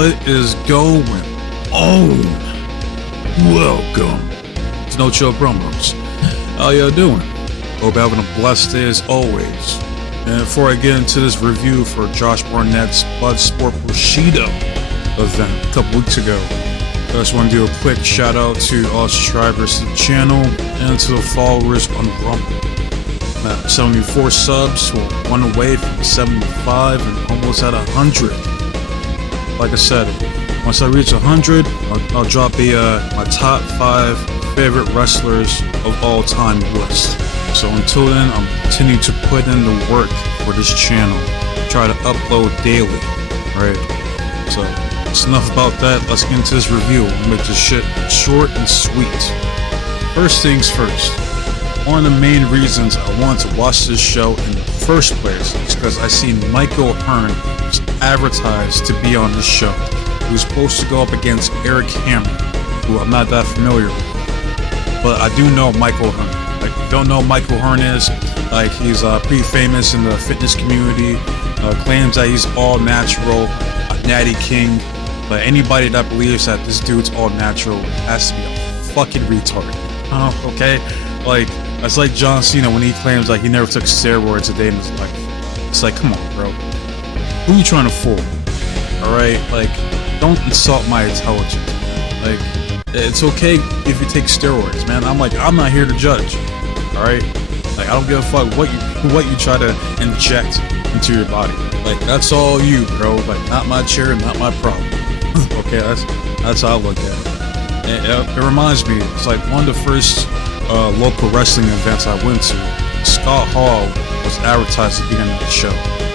What is going on? Welcome to No Chill Promos. How y'all doing? Hope you're having a blessed day as always. And before I get into this review for Josh Barnett's Bloodsport Bushido event a couple weeks ago, I just want to do a quick shout out to all subscribers to the channel and to the followers on Rumble. 74 subs, we're one away from 75 and almost at 100. Like I said, once I reach 100, I'll drop my top 5 favorite wrestlers of all time list. So until then, I'm continuing to put in the work for this channel, try to upload daily, right? So it's enough about that. Let's get into this review. I'll make this shit short and sweet. First things first. One of the main reasons I wanted to watch this show in the first place is because I seen Michael Hearn was advertised to be on this show. He was supposed to go up against Erik Hammer, who I'm not that familiar with. But I do know Michael Hearn. Like, if you don't know who Michael Hearn is, like, he's pretty famous in the fitness community, claims that he's all natural, a natty king. But anybody that believes that this dude's all natural has to be a fucking retard. Okay? Like, that's like John Cena when he claims like he never took steroids a day in his life. It's like, come on, bro. Who are you trying to fool? Alright? Like, don't insult my intelligence, man. Like, it's okay if you take steroids, man. I'm not here to judge. Alright? Like, I don't give a fuck what you try to inject into your body. Like, that's all you, bro. Like, not my chair, not my problem. Okay, that's how I look at it. It reminds me, it's like one of the first local wrestling events I went to. Scott Hall was advertised to be on that show,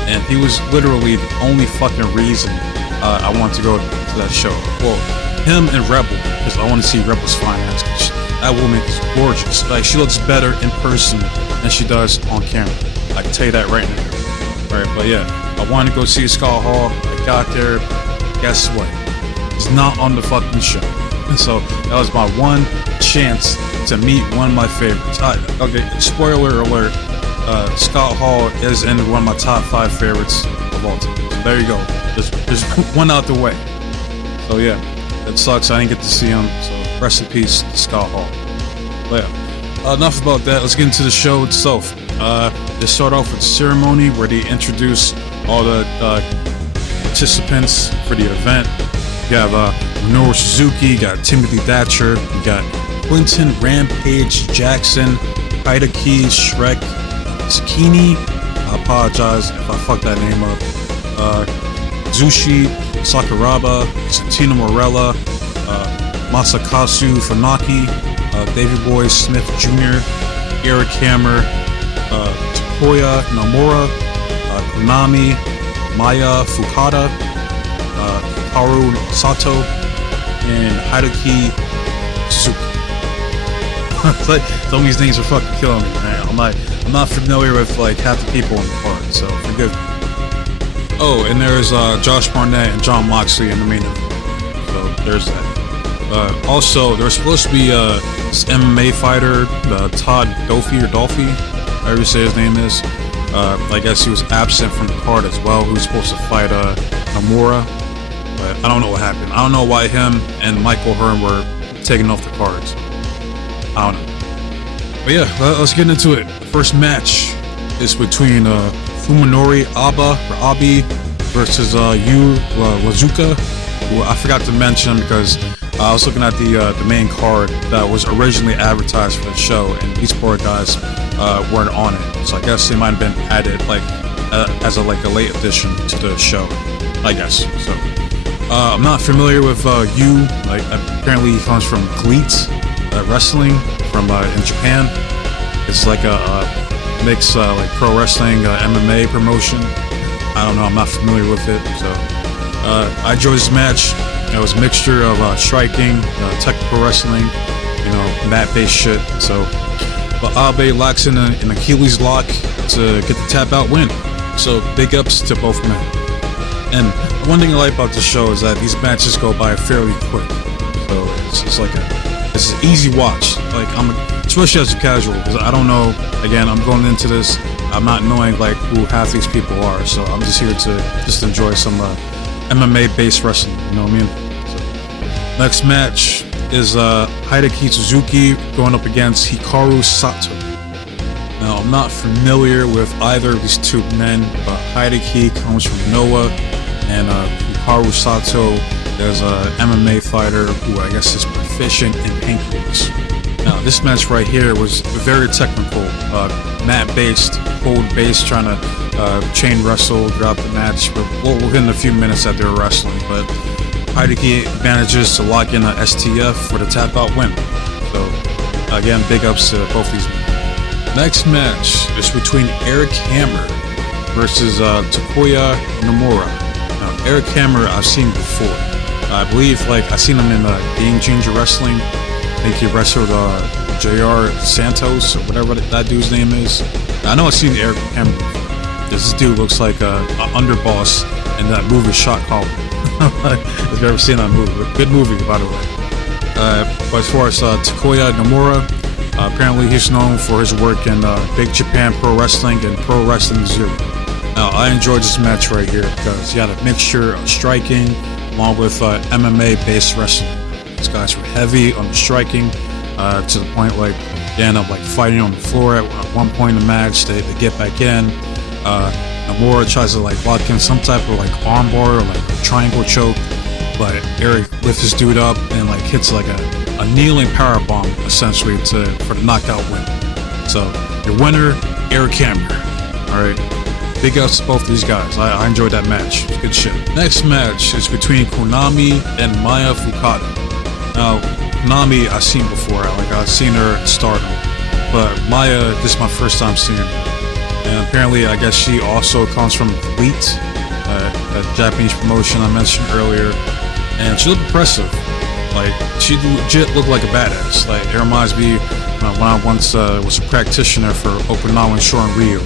and he was literally the only fucking reason I wanted to go to that show. Well, him and Rebel, because I want to see Rebel's fine ass. That woman is gorgeous. Like, she looks better in person than she does on camera. I can tell you that right now. Alright, but yeah, I wanted to go see Scott Hall. I got there. Guess what? He's not on the fucking show. And so that was my one chance to meet one of my favorites. Okay, spoiler alert, Scott Hall is in one of my top 5 favorites of all time. So there you go. There's one out the way. So yeah, it sucks I didn't get to see him. So rest in peace to Scott Hall. But yeah, enough about that. Let's get into the show itself. They start off with the ceremony where they introduce all the participants for the event. You have Minoru Suzuki, you got Timothy Thatcher, you got Quinton, Rampage, Jackson, Hideki, Shrek, Sekine, I apologize if I fucked that name up, Kazushi, Sakuraba, Santino, Marella, Masakatsu, Funaki, Davey Boy Smith Jr., Erik Hammer, Takuya, Nomura, Konami, Fukuda, Hikaru, Sato, and Hideki, Suzuki. Some of these names are fucking killing me, man. I'm not familiar with like half the people in the card, so forgive me. Oh, and there's Josh Barnett and John Moxley in the main event. So there's that. Also, there's supposed to be this MMA fighter, Todd Dolphy, however you say his name is. I guess he was absent from the card as well. He was supposed to fight Nomura, but I don't know what happened. I don't know why him and Michael Hearn were taken off the cards. I don't know. But yeah, let's get into it. The first match is between Fuminori Abi versus Iizuka, who I forgot to mention because I was looking at the main card that was originally advertised for the show, and these poor guys weren't on it. So I guess they might have been added like as a late addition to the show, I guess. So I'm not familiar with Yu. Like, apparently he comes from Cleats Wrestling from in Japan. It's like a mixed like pro wrestling MMA promotion. I don't know, I'm not familiar with it. So I enjoyed this match. It was a mixture of striking, technical wrestling, mat-based shit. So, but Abe locks in an Achilles lock to get the tap out win. So big ups to both men. And one thing I like about this show is that these matches go by fairly quick. So it's like it's an easy watch. Like, especially as a casual, because I don't know. Again, I'm going into this, I'm not knowing like who half these people are. So I'm just here to just enjoy some MMA-based wrestling, you know what I mean? So, next match is Hideki Suzuki going up against Hikaru Sato. Now, I'm not familiar with either of these two men, but Hideki comes from Noah, and Hikaru Sato is an MMA fighter who I guess is proficient in pancakes. Now, this match right here was very technical, mat-based, hold-based, trying to chain wrestle throughout the match, but within a few minutes that they were wrestling. But Hideki manages to lock in an STF for the tap-out win. So, again, big ups to both these men. Next match is between Erik Hammer versus Takuya Nomura. Now, Erik Hammer I've seen before. I believe, I've seen him in Game Changer Wrestling. I think he wrestled JR Santos or whatever that dude's name is. I know I've seen Erik Hammer before. This dude looks like an underboss in that movie Shot Caller. If you've ever seen that movie. Good movie, by the way. But as far as Takuya Nomura, apparently he's known for his work in Big Japan Pro Wrestling and Pro Wrestling Zero. Now, I enjoyed this match right here because he had a mixture of striking along with MMA-based wrestling. These guys were heavy on the striking to the point they end up fighting on the floor at one point in the match. They get back in. Nomura tries to lock in some type of armbar or a triangle choke, but Erik lifts his dude up and hits a kneeling power bomb essentially for the knockout win. So your winner, Erik Hammer. All right. Big ups to both these guys. I enjoyed that match. Good shit. Next match is between Konami and Maya Fukuda. Now, Konami I've seen before. I've seen her at Stardom, but Maya, this is my first time seeing her. And apparently, I guess she also comes from Elite, that Japanese promotion I mentioned earlier. And she looked impressive. She legit looked like a badass. It reminds me when I once was a practitioner for Okinawan Shorin Ryu.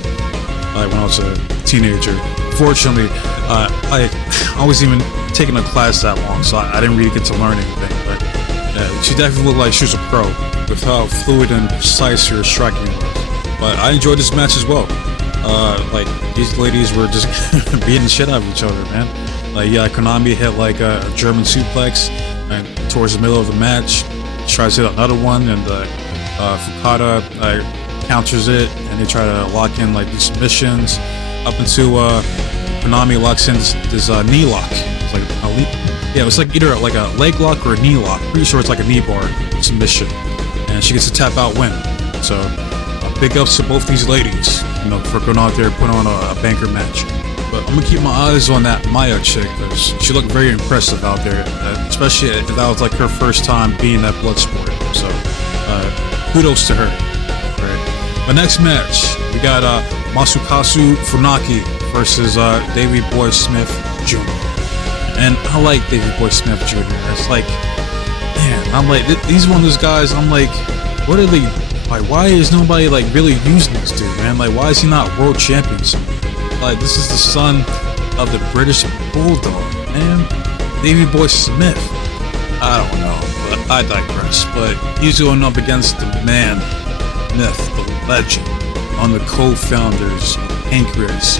When I was a teenager. Fortunately, I wasn't even taking a class that long, so I didn't really get to learn anything. But she definitely looked like she was a pro with how fluid and precise her striking was. But I enjoyed this match as well. These ladies were just beating the shit out of each other, man. Konami hit a German suplex, and towards the middle of the match, tries to hit another one, and Fukuda counters it, and they try to lock in these submissions up until Konami locks in this knee lock. It's either a leg lock or a knee lock. Pretty sure it's a knee bar submission, and she gets a tap out win. So big ups to both these ladies, for going out there and putting on a banker match. But I'm gonna keep my eyes on that Maya chick because she looked very impressive out there, especially if that was her first time being at Bloodsport. So kudos to her. The next match, we got Masakatsu Funaki versus Davey Boy Smith Jr. And I like Davey Boy Smith Jr. It's man, he's one of those guys, what are they, why is nobody really using this dude, man? Why is he not world champion somewhere? This is the son of the British Bulldog, man. Davey Boy Smith. I don't know, but I digress. But he's going up against the man, myth, the legend, on the co-founders of Pancreas,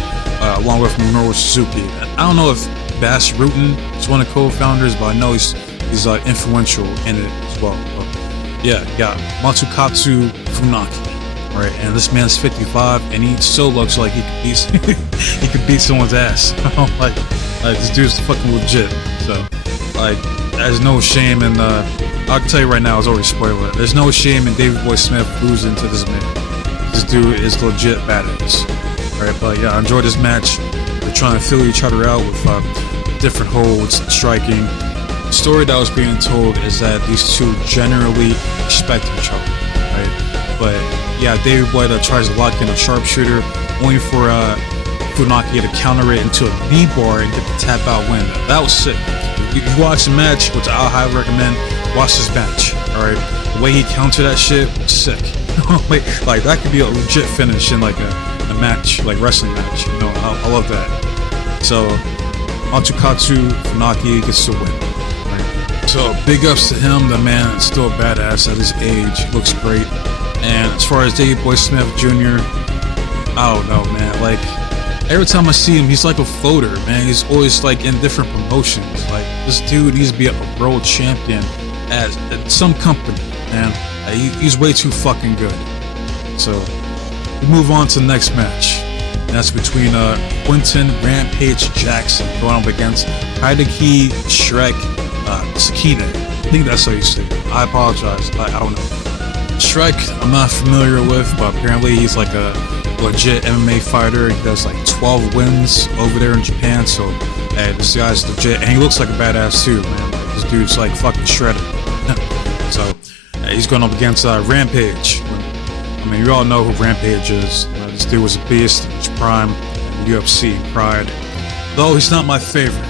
along with Minoru Suzuki. I don't know if Bass Rutten is one of the co-founders, but I know he's influential in it as well. But yeah, Masakatsu Funaki, right? And this man's 55, and he still looks like he could beat someone's ass. This dude's fucking legit. So there's no shame in I can tell you right now, I was already spoiling it. There's no shame in Davey Boy Smith losing to this man. This dude is legit badass. Alright, but yeah, I enjoyed this match. They're trying to fill each other out with different holds, striking. The story that was being told is that these two generally respect each other, right? But yeah, Davey Boy tries to lock in a sharpshooter, only for Funaki to counter it into a knee bar and get the tap out win. That was sick. If you watch the match, which I highly recommend, watch this match. Alright, the way he countered that shit was sick. That could be a legit finish in a match, wrestling match. I love that. So Masakatsu Funaki gets the win. Right? So big ups to him. The man is still a badass at his age. Looks great. And as far as Davey Boy Smith Jr., I don't know, man. every time I see him, he's like a floater, man. He's always like in different promotions. Like, this dude needs to be a world champion at some company, man. He's way too fucking good. So we move on to the next match. And that's between Quinton Rampage Jackson going up against Hideki Shrek Sekine. I think that's how you say it. I apologize. I don't know. Shrek, I'm not familiar with, but apparently he's like a legit MMA fighter. He has like 12 wins over there in Japan. So this guy's legit, and he looks like a badass too, man. Like, this dude's like fucking shredded. So he's going up against Rampage. I mean, you all know who Rampage is. This dude was a beast in his prime, UFC pride. Though he's not my favorite.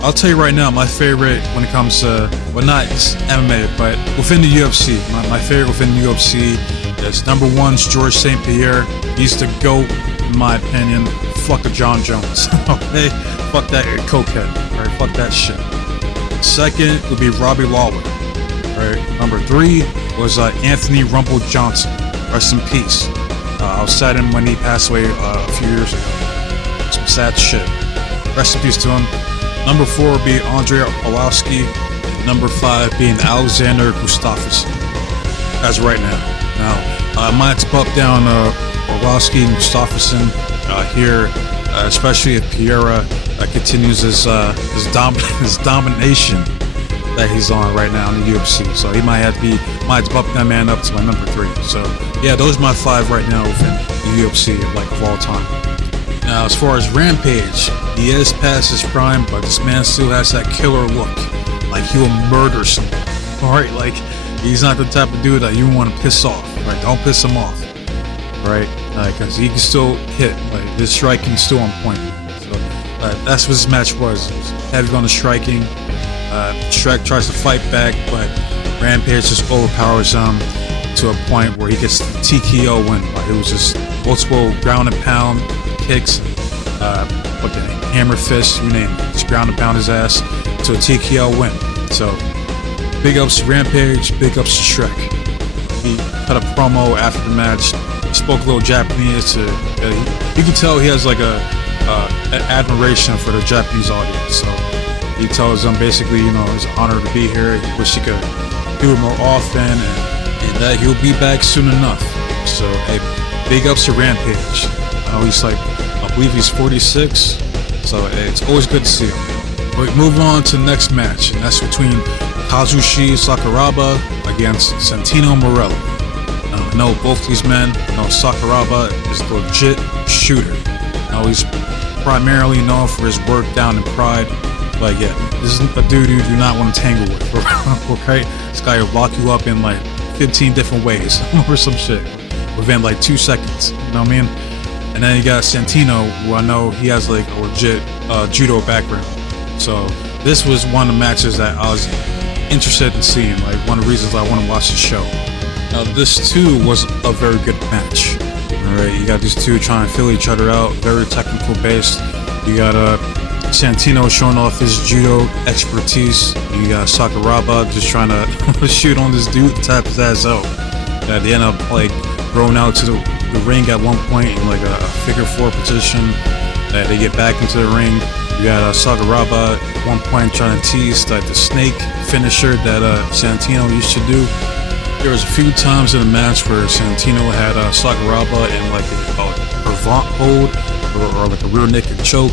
I'll tell you right now, my favorite when it comes to, well, not just MMA, but within the UFC. My favorite within the UFC is number one, George St. Pierre. He's the GOAT, in my opinion. Fuck a John Jones. Okay? Fuck that cokehead. Right? Fuck that shit. Second would be Robbie Lawler. Right? Number three was Anthony Rumble Johnson. Rest in peace. I was sad him when he passed away a few years ago. Some sad shit. Rest in peace to him. Number four would be Andrei Arlovsky. Number five being Alexander Gustafsson. As right now. Now, I might have to bump down Arlovsky and Gustafsson here, especially if Pereira continues his domination that he's on right now in the UFC. So he might have to bump that man up to my number three. So yeah, those are my five right now within the UFC of all time. Now, as far as Rampage, he is past his prime, but this man still has that killer look. Like, he will murder someone. Alright, like, he's not the type of dude that you want to piss off. Right? Don't piss him off. Right? Because he can still hit. Like, his striking is still on point. So that's what this match was. It was heavy on the striking. Shrek tries to fight back, but Rampage just overpowers him to a point where he gets the TKO win. Like, it was just multiple ground and pound kicks, hammer fist, you name it. Just ground and pound his ass to a TKO win. So, big ups to Rampage, big ups to Shrek. He cut a promo after the match, spoke a little Japanese. You can tell he has like an admiration for the Japanese audience. So, he tells them basically, it's an honor to be here. He wish he could do it more often, and that he'll be back soon enough. So, hey, big ups to Rampage. He's like, I believe he's 46, so it's always good to see him. We move on to the next match, and that's between Kazushi Sakuraba against Santino Marella. I know both these men. Sakuraba is a legit shooter. He's primarily known for his work down in Pride, but yeah, this is a dude you do not want to tangle with. Okay, this guy will lock you up in like 15 different ways or some shit within like 2 seconds. You know what I mean? And then you got Santino, who I know he has like a legit judo background. So this was one of the matches that I was interested in seeing, like one of the reasons I want to watch the show. Now this too was a very good match. Alright, you got these two trying to fill each other out, very technical based. You got Santino showing off his judo expertise. You got Sakuraba just trying to shoot on this dude and tap his ass out. They end up like thrown out to the ring at one point in like a figure four position. They get back into the ring. You got Sakuraba at one point trying to tease like the snake finisher that Santino used to do. There was a few times in the match where Santino had Sakuraba in like a Provant hold or like a rear naked choke,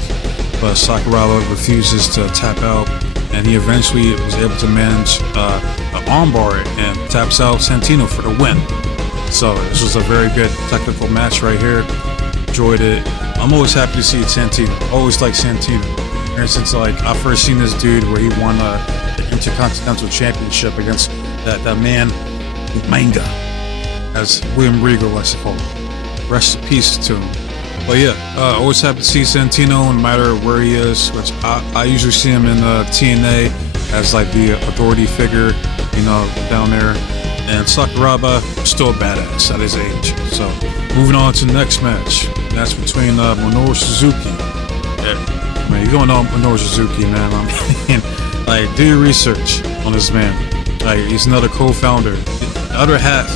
but Sakuraba refuses to tap out, and he eventually was able to manage an armbar and taps out Santino for the win. So this was a very good technical match right here. Enjoyed it. I'm always happy to see Santino. Always like Santino. Ever since like I first seen this dude where he won the Intercontinental Championship against that man Manga, as William Regal likes to call him. Rest in peace to him. But yeah, always happy to see Santino, no matter where he is. Which I usually see him in TNA as like the authority figure, down there. And Sakuraba, still a badass at his age. So, moving on to the next match. That's between Minoru Suzuki. Yeah, man, you don't know Minoru Suzuki, man. I mean, like, do your research on this man. Like, he's another co-founder. The other half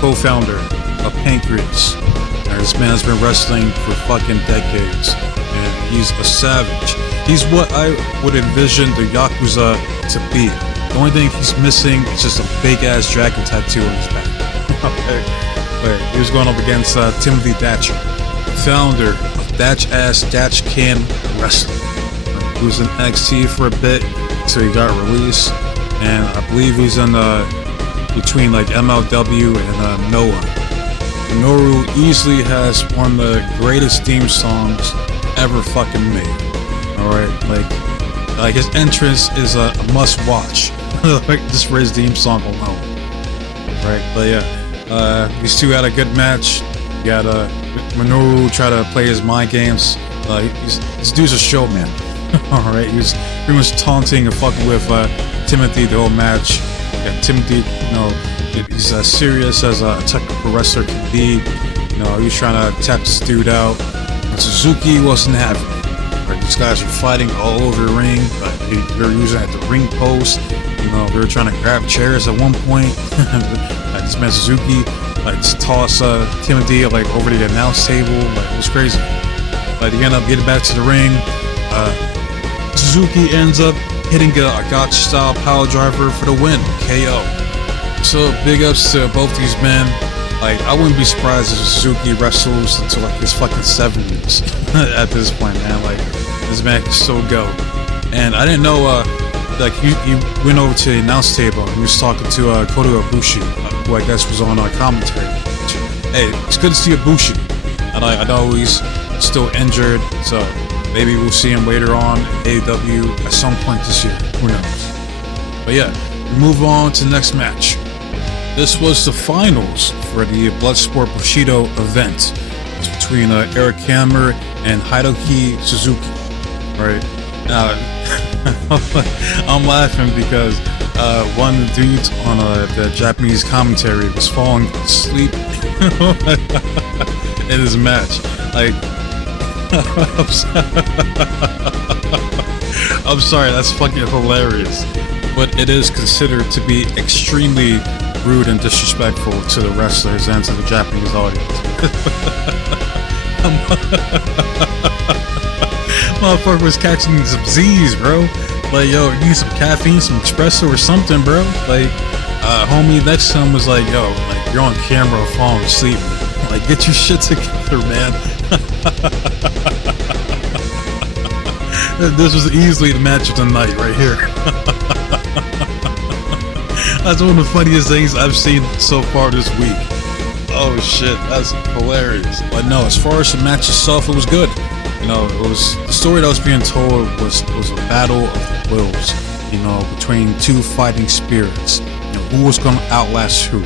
co-founder of Pancreas. This man has been wrestling for fucking decades, and he's a savage. He's what I would envision the Yakuza to be. The only thing he's missing is just a big-ass dragon tattoo on his back. But he was going up against Timothy Thatcher, founder of Thatch Can Wrestling. He was in NXT for a bit until he got released, and I believe he's in between like MLW and Noah. Minoru easily has one of the greatest theme songs ever fucking made. Alright, like his entrance is a must-watch. Like just for his theme song alone. Right, but yeah, these two had a good match. You got Minoru try to play his mind games. This dude's a showman. Alright, he was pretty much taunting and fucking with Timothy the whole match. Yeah, Timothy, he's as serious as a technical wrestler can be. He was trying to tap this dude out. And Suzuki wasn't having it. Right, these guys were fighting all over the ring. They were using it at the ring post. They were trying to grab chairs at one point. This man Suzuki just tossed Timothy over the announce table. It was crazy. But he ended up getting back to the ring. Suzuki ends up hitting a gotcha style power driver for the win, KO. So big ups to both these men. I wouldn't be surprised if Suzuki wrestles until his fucking 70s at this point, man. This man can still go. And I didn't know, he went over to the announce table and he was talking to Kota Ibushi, who I guess was on commentary. Hey, it's good to see Ibushi. I know he's still injured, so maybe we'll see him later on in AEW at some point this year. Who knows? But yeah, we move on to the next match. This was the finals for the Bloodsport Bushido event. It's between Erik and Hideki Suzuki. Right now, I'm laughing because one of the dudes on the Japanese commentary was falling asleep in his match. I'm sorry, that's fucking hilarious. But it is considered to be extremely rude and disrespectful to the wrestlers and to the Japanese audience. Motherfucker was catching some Z's, bro. You need some caffeine, some espresso or something, bro. Homie next to him was you're on camera falling asleep. Get your shit together, man. This was easily the match of the night right here. That's one of the funniest things I've seen so far this week. Oh shit, that's hilarious. But no, as far as the match itself, it was good. It was the story that was being told was a battle of the wills. Between two fighting spirits. Who was going to outlast who?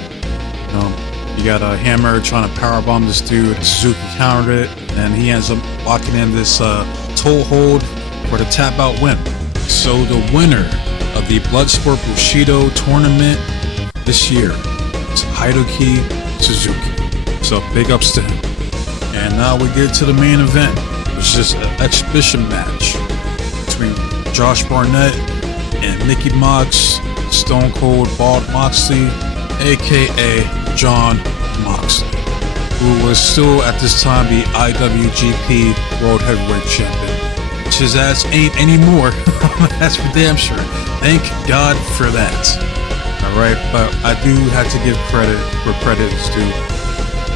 You got a Hammer trying to powerbomb this dude. Suzuki countered it, and he ends up locking in this toe hold for the tap out win. So the winner of the Bloodsport Bushido tournament this year is Hideki Suzuki. So big ups to him. And now we get to the main event, which is an exhibition match between Josh Barnett and Mickey Mox, Stone Cold Bald Moxley, aka John Moxley, who was still at this time the IWGP World Heavyweight Champion, which his ass ain't anymore. That's for damn sure. Thank God for that. Alright, but I do have to give credit where credit is due.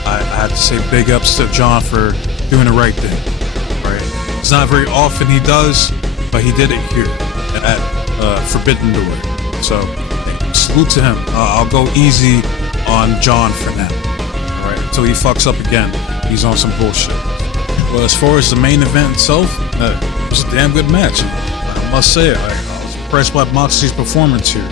I have to say big ups to John for doing the right thing. Right? It's not very often he does, but he did it here at Forbidden Door. So, hey, salute to him. I'll go easy on John for now. Alright, until he fucks up again. He's on some bullshit. Well, as far as the main event itself, it was a damn good match. I must say it. I was impressed by Moxley's performance here.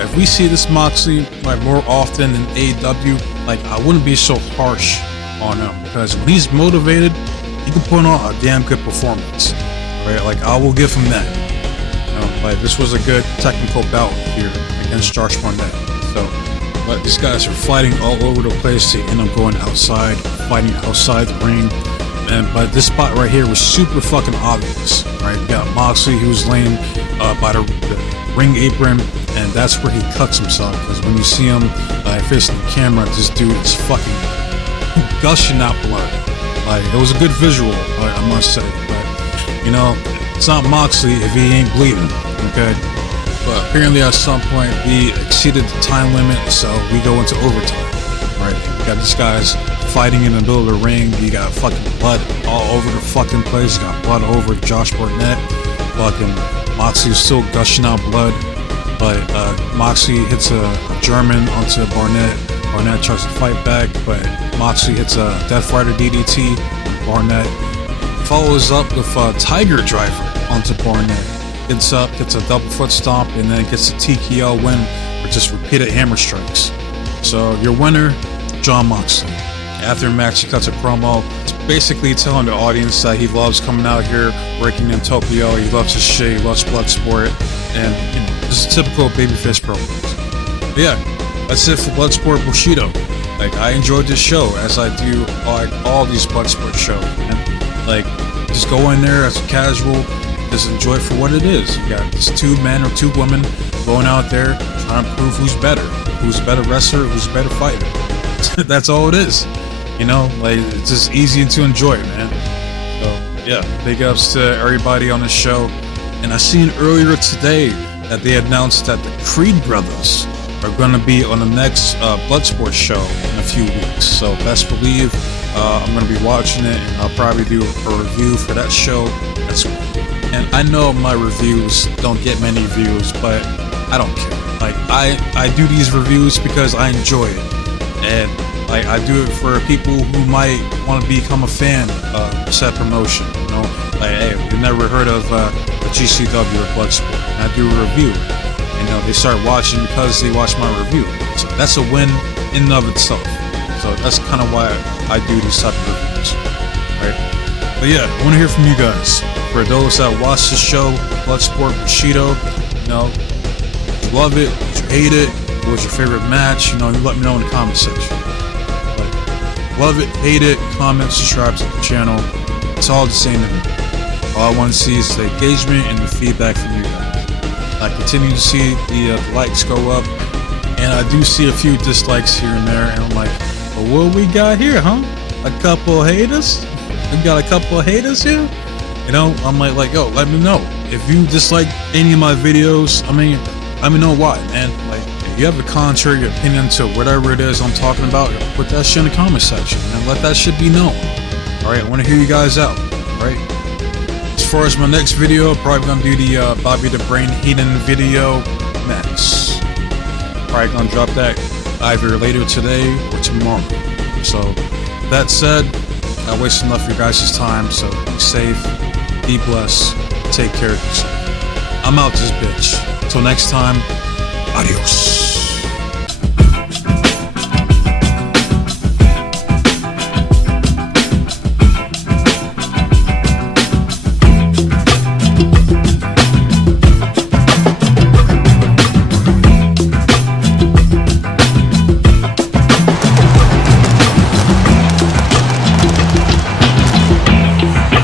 If we see this Moxley more often in AEW, I wouldn't be so harsh on him, because when he's motivated, he can put on a damn good performance. Right? I will give him that. This was a good technical bout here against Josh Barnett. But these guys are fighting all over the place. They end up going outside, fighting outside the ring. But this spot right here was super fucking obvious. Right? You got Moxley, who's laying by the ring apron, and that's where he cuts himself. Because when you see him facing the camera, this dude is fucking gushing out blood. Like, it was a good visual, I must say. But, you know, it's not Moxley if he ain't bleeding, okay? But apparently at some point we exceeded the time limit, so we go into overtime, right? We got these guys fighting in the middle of the ring. You got fucking blood all over the fucking place. You got blood over Josh Barnett. Fucking Moxley is still gushing out blood, but Moxley hits a German onto Barnett. Barnett tries to fight back, but Moxley hits a Death Rider DDT. Barnett follows up with a Tiger Driver onto Barnett. Gets up, gets a double foot stomp, and then gets a TKO win with just repeated hammer strikes. So your winner, Jon Moxley. After the match, he cuts a promo, basically telling the audience that he loves coming out here, working in Tokyo. He loves his shit, he loves Bloodsport, and you know, this is typical babyface promos. But yeah, that's it for Bloodsport Bushido. Like, I enjoyed this show as I do like all these Bloodsport shows. And like, just go in there as a casual. Just enjoy it for what it is. You got these 2 men or 2 women going out there trying to prove who's better, who's a better wrestler, who's a better fighter. That's all it is. You know, like, it's just easy to enjoy it, man. So yeah, big ups to everybody on the show. And I seen earlier today that they announced that the Creed brothers are going to be on the next Bloodsport show in a few weeks. So best believe I'm going to be watching it, and I'll probably do a review for that show as well. And I know my reviews don't get many views, but I don't care. Like, I do these reviews because I enjoy it. And like, I do it for people who might want to become a fan of said promotion. You know, like, hey, you've never heard of the GCW or Bloodsport, and I do a review. You know, they start watching because they watch my review. So that's a win in and of itself. So that's kind of why I do these type of reviews, right? But yeah, I want to hear from you guys. For those that watch the show, Bloodsport Bushido, you know, did you love it? Did you hate it? What was your favorite match? You know, you let me know in the comment section. Like, love it, hate it, comment, subscribe to the channel. It's all the same to me. All I want to see is the engagement and the feedback from you guys. I continue to see the likes go up, and I do see a few dislikes here and there, and I'm like, well, what we got here, huh? A couple haters? We got a couple haters here? You know, I'm like, yo, let me know. If you dislike any of my videos, I mean, let me know why, man. Like, if you have a contrary opinion to whatever it is I'm talking about, put that shit in the comment section and let that shit be known. Alright, I want to hear you guys out. Alright? As far as my next video, probably gonna do the Bobby the Brain Heenan video next. Probably gonna drop that either later today or tomorrow. So, that said, I wasted enough of your guys' time, so be safe. Be blessed. Take care of yourself. I'm out this bitch. Till next time, adios.